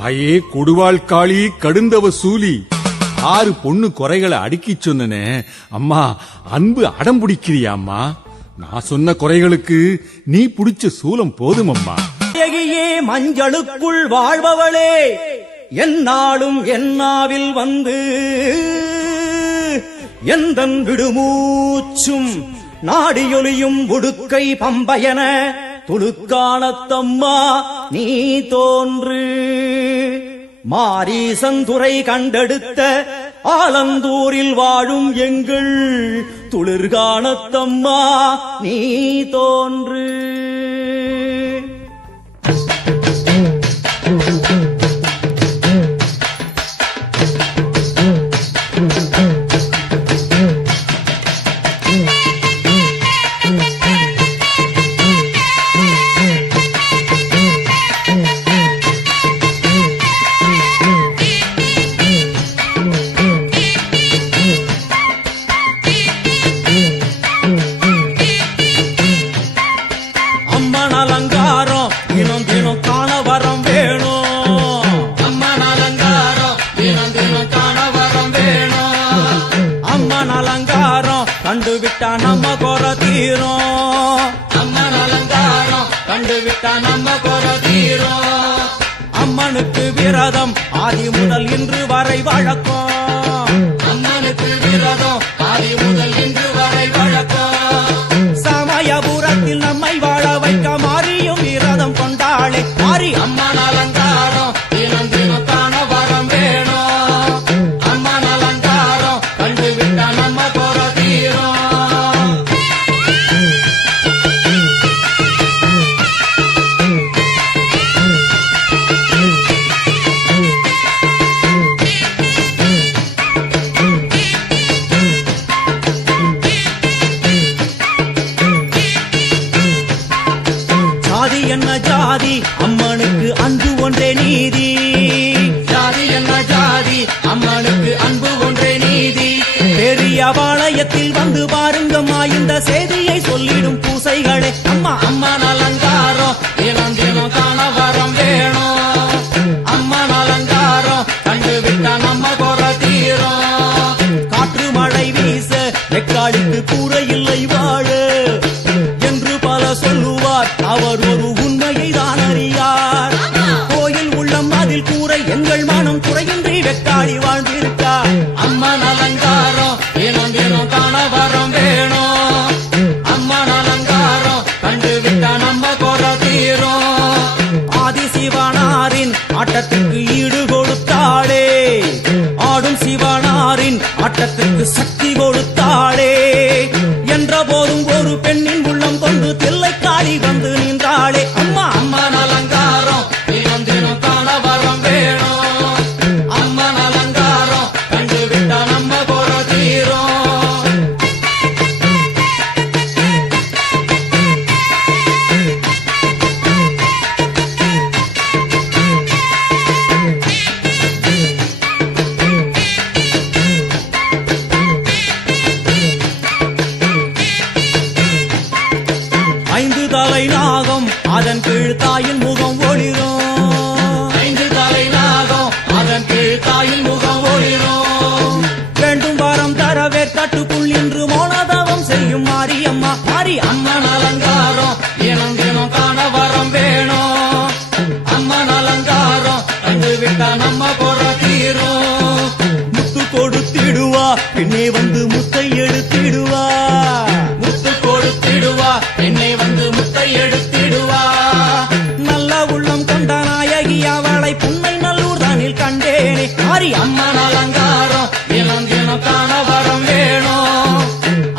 தாயே கொடுவாள் காளி கடுந்தவ சூலி, 6 பொண்ணு குறைகளை அடுக்கி சொன்னனே அம்மா, அன்பு அடம் பிடிக்கிறியா அம்மா? நான் சொன்ன குறைகளுக்கு நீ புடிச்ச சூலம் போதும் அம்மா. மஞ்சளுக்குள் வாழ்பவளே, என்னாலும் என்னாவில் வந்து எந்தன் விடுமூச்சும் நாடியொலியும் உடுக்கை பம்பயன துலுக்கானத்தம்மா நீ தோன்று. மாரீசந்துரை கண்டெடுத்த ஆலந்தூரில் வாழும் எங்கள் துளிர்கானத்தம்மா நீ தோன்று. கண்டுவிட்டா நம்ம குற தீரும், அம்மன் அலங்காரம் கண்டுவிட்டா நம்ம குற தீரும். அம்மனுக்கு விரதம் ஆதி முதல் இன்று வரை வழக்கம், அம்மனுக்கு விரதம் ஆதி முதல் இன்று வரை வழக்கம். சமயபுரத்தில் நம்மை வாழ வைக்க மாறியும் விரதம் கொண்டாளே மாறி அம்மன் அலங்காரம் தினம் தினம் காண வரம் வேணும். அம்மன் அலங்காரம் கண்டுவிட்டா நம்ம குற தீரும். என்ன ஜாதி அம்மனுக்கு அன்பு ஒன்றே நீதி, ஜாதி என்ன ஜாதி அம்மனுக்கு அன்பு ஒன்றே நீதி. பெரிய பாளையத்தில் வந்து பாருங்கம்மா இந்த செய்தியை சொல்லிடும் பூசைகளே. அம்மா அம்மன் அலங்காரம் தினம் தினம் காண வரம் வேணும். அம்மன் அலங்காரம் கண்டுவிட்டா நம்ம குற தீரும். காற்று மழை வீச வெக்காளிக்கு கூரை இல்லை வாழ என்று பல சொல்லுவார், அவர் ஒரு உண்மையை தான் அறியார். கோயில் உள்ளம் அதில் கூரை எங்கள் மனம் குறையின்றி வெக்காளி வாழ்ந்திருக்கார். அம்மன் அலங்காரம் தினம் தினம் காண வரம் வேணும். அம்மன் அலங்காரம் கண்டுவிட்டா நம்ம குற தீரும். ஆதி சிவனாரின் ஆட்டத்துக்கு ஈடு கொடுத்தாளே, ஆடும் சிவனாரின் ஆட்டத்துக்கு சக்தி கொடுத்தாளே. என்ற போதும் ஒரு பெண்ணின் உள்ளம் கொண்டு தில்லைக்காளி வந்து நின்றாளே. அம்மா அம்மன் அலங்காரம் தினம் தினம் காண வரம் வேணும். அம்மன் அலங்காரம் கண்டுவிட்டா நம்ம குற தீரும். ஐந்து தலை நாகம் அதன் கீழ் தாயின் முகம் ஒளிரும், ஐந்து தலை நாகம் அதன் கீழ் தாயின் முகம் ஒளிரும். வேண்டும் வரம் தரவே கட்டுக்குள் இன்று மோனதவம் செய்யும் மாரியம்மா மாரி அம்மன் அலங்காரம் தினம் தினம் காண வரம் வேணும். அம்மன் அலங்காரம் கண்டுவிட்டா நம்ம குற தீரும். முத்து கொடுத்திடுவா பெண்ணே வந்து முத்தை எடுத்திடுவா, முத்து கொடுத்திடுவா பெண்ணை வந்து முத்தை எடுத்திடுவா. நல்ல உள்ளம் கொண்ட நாயகி அவளை புன்னை நல்லூர் தானில் கண்டேனே மாறி அம்மன் அலங்காரம் தினம் தினம் காண வரம் வேணும்.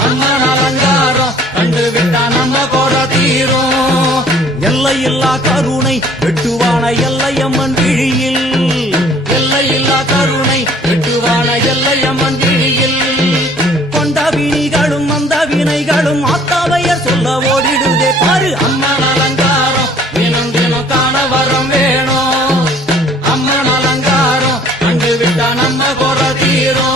அம்மன் அலங்காரம் கண்டுவிட்டா நம்ம குற தீரும். எல்லையில்லா கருணை வெட்டுவான எல்லையம்மன் விழியில், எல்லையில்லா கருணை வெட்டுவான எல்லையம்மன் விழியில். கொண்ட வினிகளும் அந்த வினைகளும் ஆத்தாவையர் சொல்ல ஓடிடுதே பாரு அம்மன் அலங்காரம் தினம் தினம் காண வரம் வேணும். அம்மன் அலங்காரம் கண்டுவிட்டா நம்ம குற தீரும்.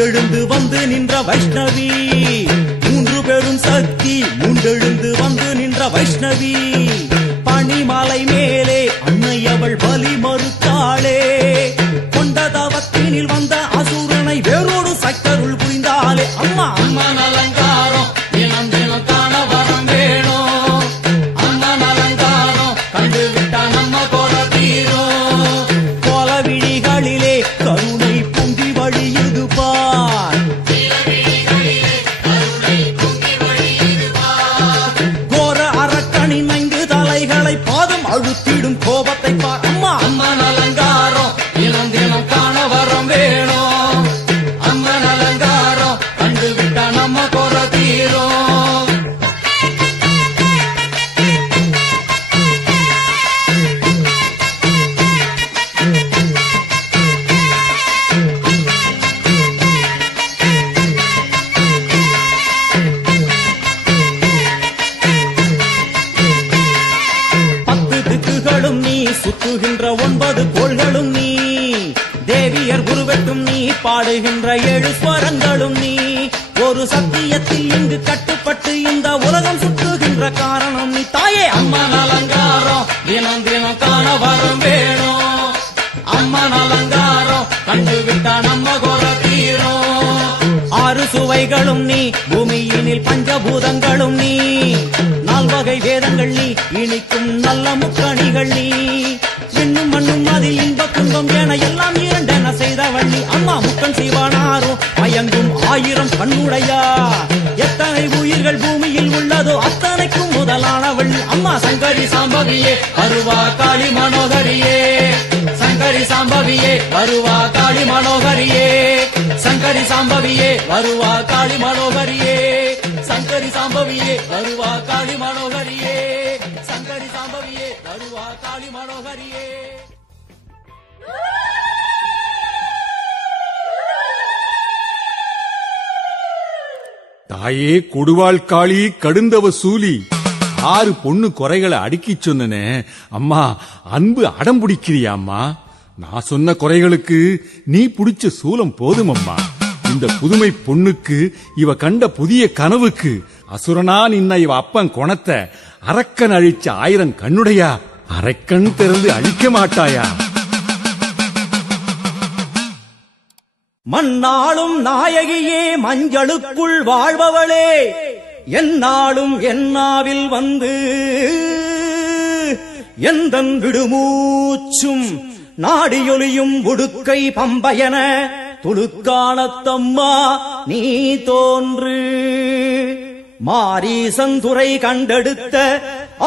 மூண்டெழுந்து வந்து நின்ற வைஷ்ணவி, மூன்று பெரும் சக்தி மூண்டெழுந்து வந்து நின்ற வைஷ்ணவி. பனிமலை மேலே அன்னை அவள் பலி மறுத்தாளே, கொண்ட தவத்தினில் வந்த அசுரனை வேரோடு சக்கருள் புரிந்தாளே. அம்மா அம்மன் அலங்காரம் தினம் தினம் காண வரம் வேணும். அம்மன் அலங்காரம் கண்டு விட்டா நம்ம கோல தீரும். கோல விழிகளிலே கருணை பொங்கி வழியுது பார், கோர அரக்கனின் 5 தலைகளை பாதம் அழுத்திடும் கோபத்தை பார். அம்மா அம்மன் அலங்காரம் தினம் தினம் காண வரம் வேணும். அம்மன் அலங்காரம் கண்டு விட்டா நம்ம கோர தீரும். நீ சுத்துகின்ற 9 கோள்களும் நீ, தேவியர் குருவெட்டும் நீ, பாடுகின்ற 7 ஸ்வரங்களும் நீ. ஒரு சத்தியத்தில் இங்கு கட்டுப்பட்டு இந்த உலகம் சுற்றுகின்ற காரணம் நீ தாயே. அம்மன் அலங்காரம் தினம் தினம் காண வரம் வேணும். அம்மன் அலங்காரம் கண்டு விட்டா நம்ம கோர தீரும். 6 சுவைகளும் நீ, பூமியினில் பஞ்சபூதங்களும் நீ, 4 வகை வேதங்கள் நீ, இனிக்கும் நல்ல முக்கணிகள் நீ. விண்ணும் மண்ணும் அதில் இன்ப துன்பம் என எல்லாம் 2 செய்தவள் நீ. அம்மா முக்கன் சிவனாரும் மயங்கும் 1000 கண்ணுடையா, எத்தனை உயிர்கள் பூமியில் உள்ளதோ அத்தனைக்கும் முதலானவள் நீ. அம்மா சங்கரி சாம்பவியே வருவா காளி மனோகரியே, சங்கரி சாம்பவியே வருவா காளி மனோகரியே, சங்கரி சாம்பவியே வருவா காளி மனோகரியே, சங்கரி சாம்பவியே வருவா காளி மனோகரியே, சங்கரி சாம்பவியே வருவா காளி மனோகரியே. தாயே கொடுவாள் காளி கடுந்தவ சூலி, 6 பொண்ணு குறைகளை அடுக்கிச் சொன்னனே அம்மா, அன்பு அடம் பிடிக்கிறியா அம்மா? நான் சொன்ன குறைகளுக்கு நீ புடிச்ச சூலம் போதும் அம்மா. இந்த புதுமை பொண்ணுக்கு இவ கண்ட புதிய கனவுக்கு அசுரனா நின்ன இவ அப்பன் குணத்தை அரக்கன் அழிச்ச 1000 கண்ணுடையா, அரக்கன் திறந்து அழிக்க மாட்டாயா? மண்ணாளும் நாயகியே மஞ்சளுக்குள் வாழ்பவளே, என்னாலும் என்னாவில் வந்து எந்தன் விடுமூச்சும் நாடியொலியும் உடுக்கை பம்பயன துளுக்கானத்தம்மா நீ தோன்று. மாரீசந்துரை கண்டெடுத்த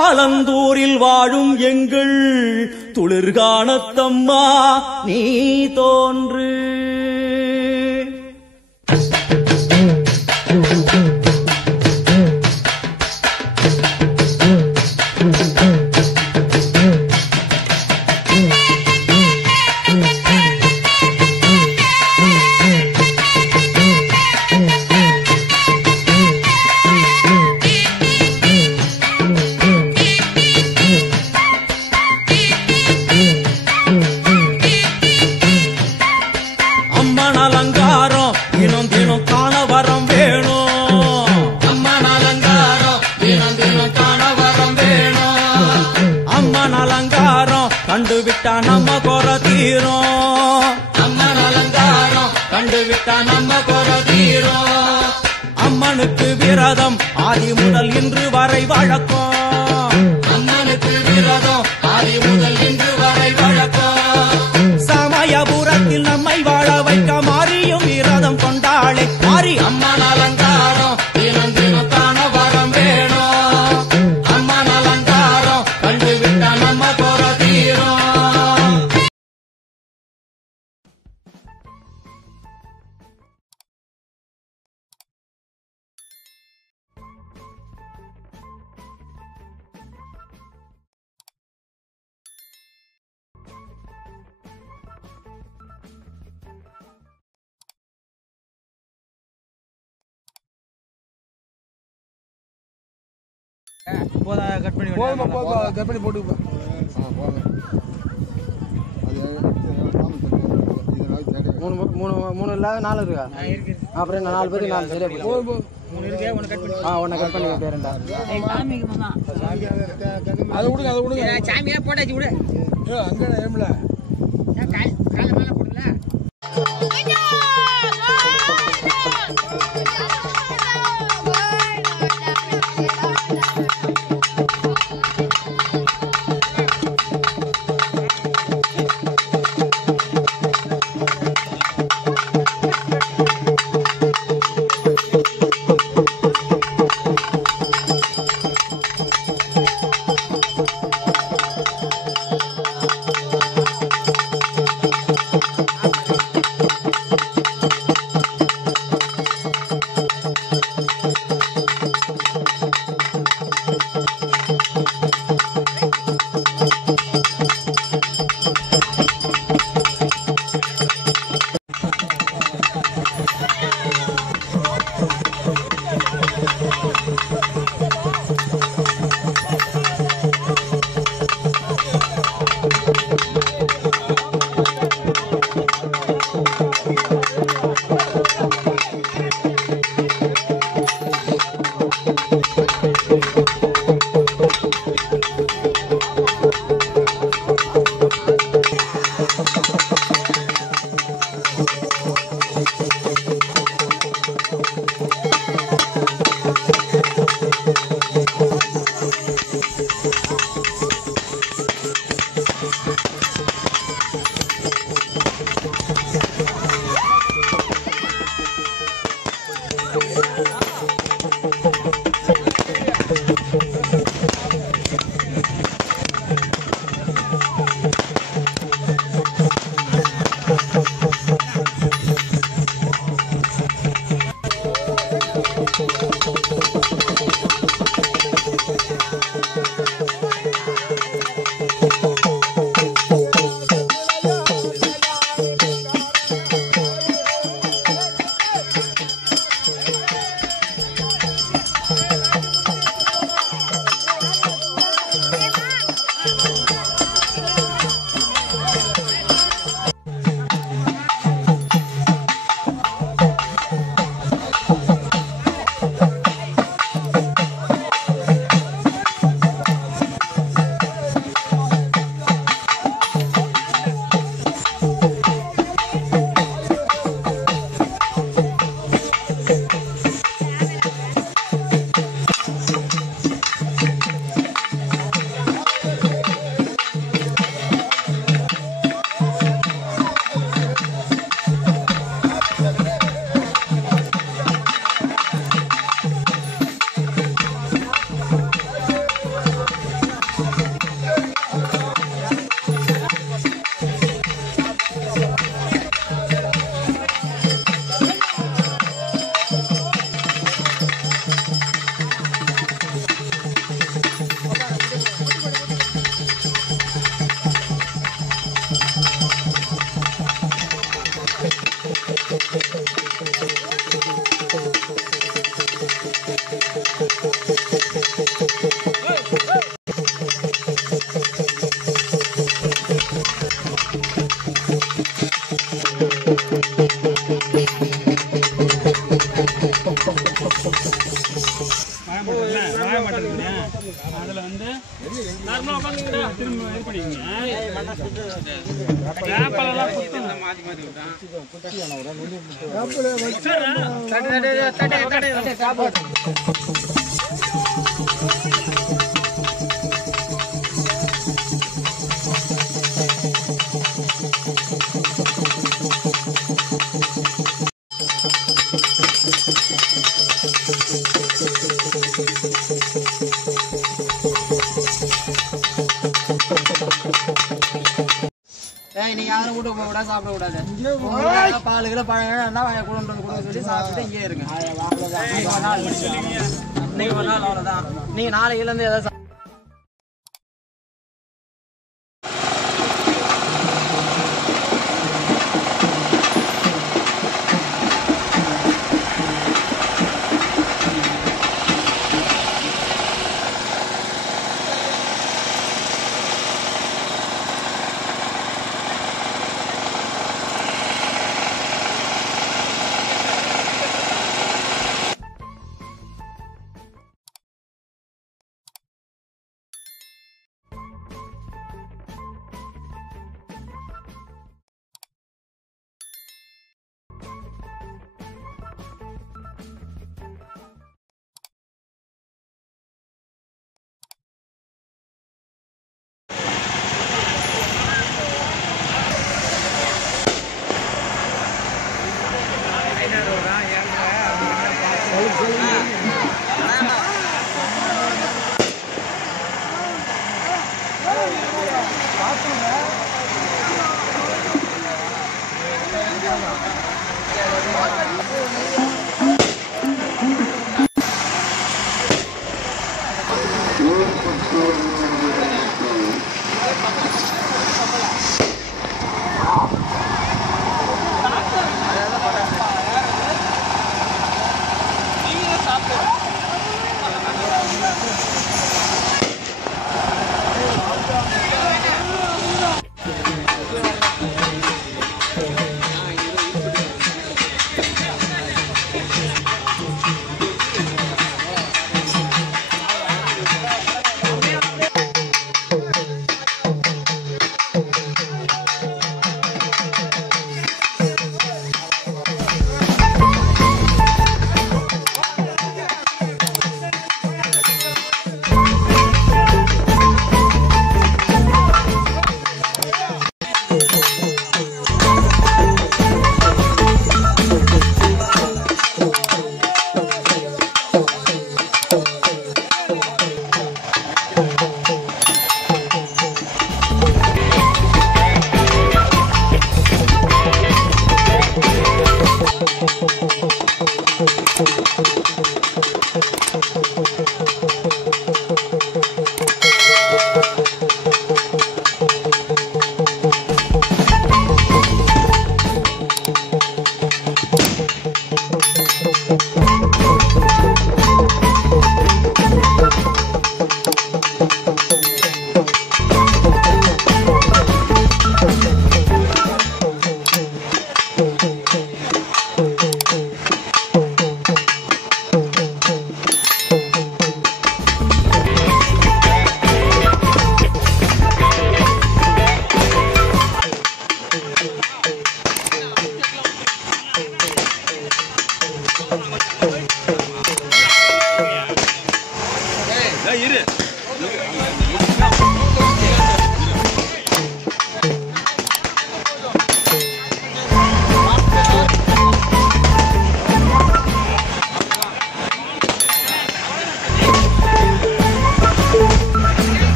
ஆலந்தூரில் வாழும் எங்கள் துளிர்கானத்தம்மா நீ தோன்று. கண்டுவிட்டா நம்ம குறை தீரும். அம்மன் அலங்காரம் கண்டுவிட்டா நம்ம குறை தீரும். அம்மனுக்கு விரதம் ஆதி முதல் இன்று வரை வழக்கம். அம்மனுக்கு விரதம் ஆதி முதல் இன்று வரை வழக்கம். சமயபுரத்தில் நம்மை வாழ வைக்க மாறியும் விரதம் கொண்டாளே மாறி. அம்மன் அலங்காரம் தினம் தினம் காண வரம் வேணும். அம்மன் அலங்காரம் கண்டுவிட்டா நம்ம குறை தீரும். கட் பண்ணி போட்டு மூணு மூணு மூணு இல்ல 4 இருக்கா? அப்புறம் என்ன 4 பேருக்கு 4 சரியா போகுது. 3 இருக்கு, ஒன்னு கட் பண்ணி. ஒன்னு கட் பண்ணி பேரண்டா. சாமிக்கு மாமா. அது விடுங்க. சாமியா போட்டாச்சு விடு. அங்க ஏம்ல. கால மேல போடுல. அதுல வந்து நார்மலா உட்காந்துக்கிட்டா திரும்ப இது பண்ணிக்கங்க. ஆப்பெல்லாம் குத்து மாத்தி மாத்தி விட்டான். நீங்க யாரும் வீட்டுக்கு போக கூடாது, சாப்பிட கூடாது. பாலுகளை பழங்க கூட சொல்லி சாப்பிட்டு இங்கே இருங்க. இன்னைக்கு ஒரு நாள் அவ்வளவுதான். நீங்க நாளையில இருந்து ஏதாவது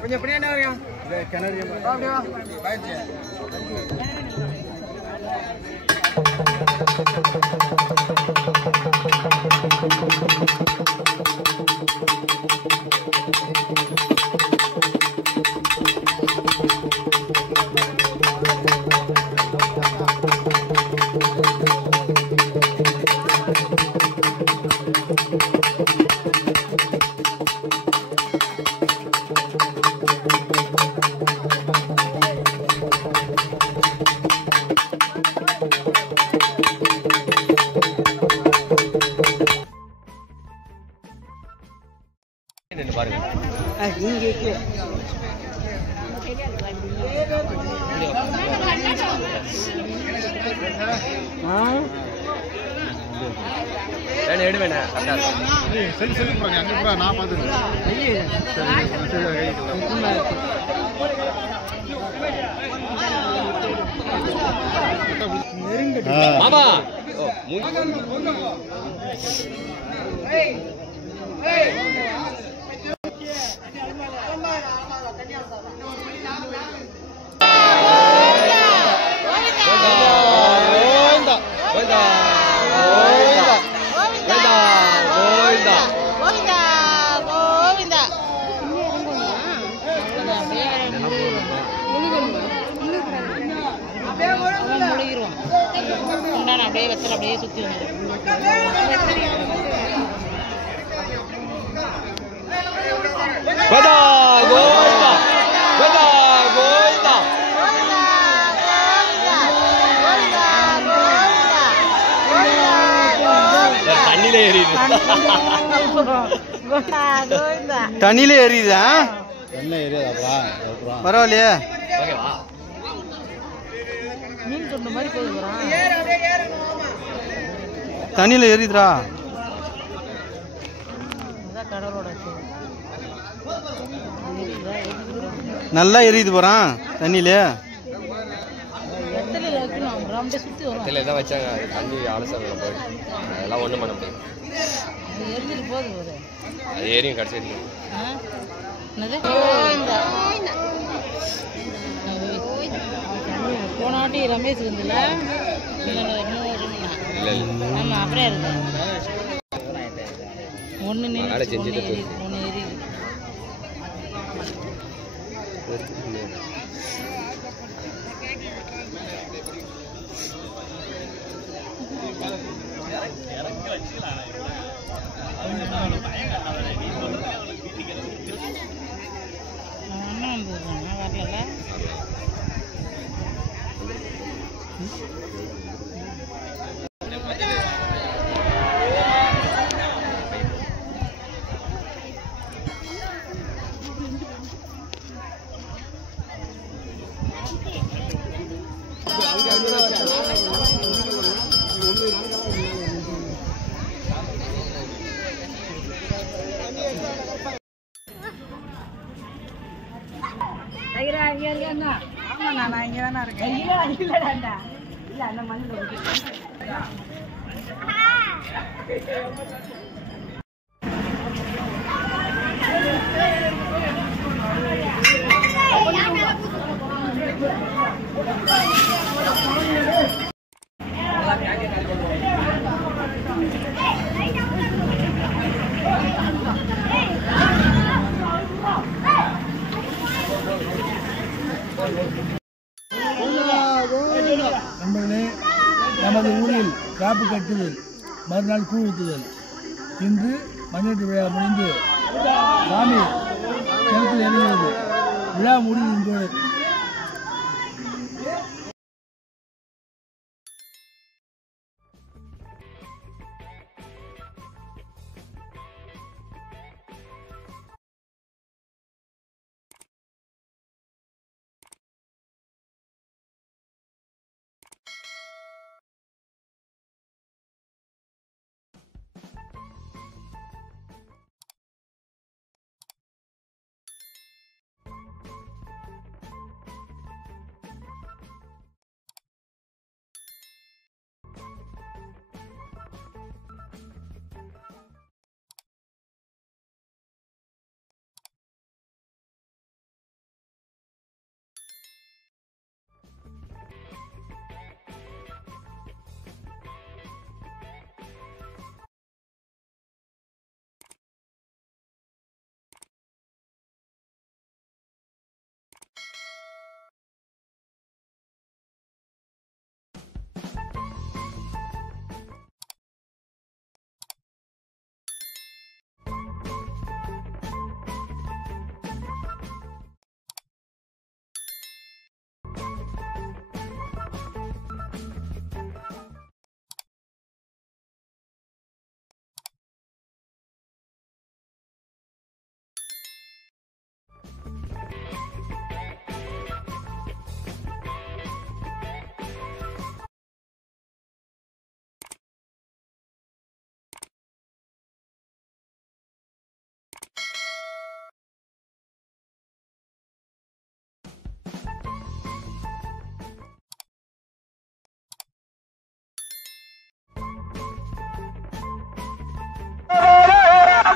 கொஞ்சம் பின்னாடி வரையா கிணறு அப்படியா மாமா அப்படியே வெத்தல அப்படியே சுத்தி தண்ணியில ஏறியுதா? என்ன ஏரியாதாப்பா? பரவாயில்லையே. மீன் துண்டு மாதிரி போகுதுறான். தண்ணியில ஏறிதுடா. அதான் கடலோட நல்லா எரியுது போறான் தண்ணியில. எத்தனை வைக்கணும் ரொம்ப சுத்தி வரும். இதுல தான் வச்சாங்க தண்ணி ஆலசல்ல போய் அதெல்லாம் ஒண்ணும் பண்ண முடியாது. அது எரிஞ்சிட்டு போகுது ஒரு. அது ஏரியும் கடைசி என்னது? போனாட்டி ரமேஷ் இருந்துல ஆமா அப்படியே இருக்கு. ஒண்ணு நின்று ஒண்ணு எரியுது. வரல நான் இங்க தானே இருக்கேன். இல்லடா இல்ல அந்த மண்ணில் நண்பர்களே, நமது ஊரில் காப்பு கட்டுதல், மறுநாள் கூழ் ஊற்றுதல். இன்று மஞ்சள் விழா முடிந்து சாமி கிணத்தில் இறங்குகிறது. விழா முடிவு இன்றோடு.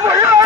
முள்ள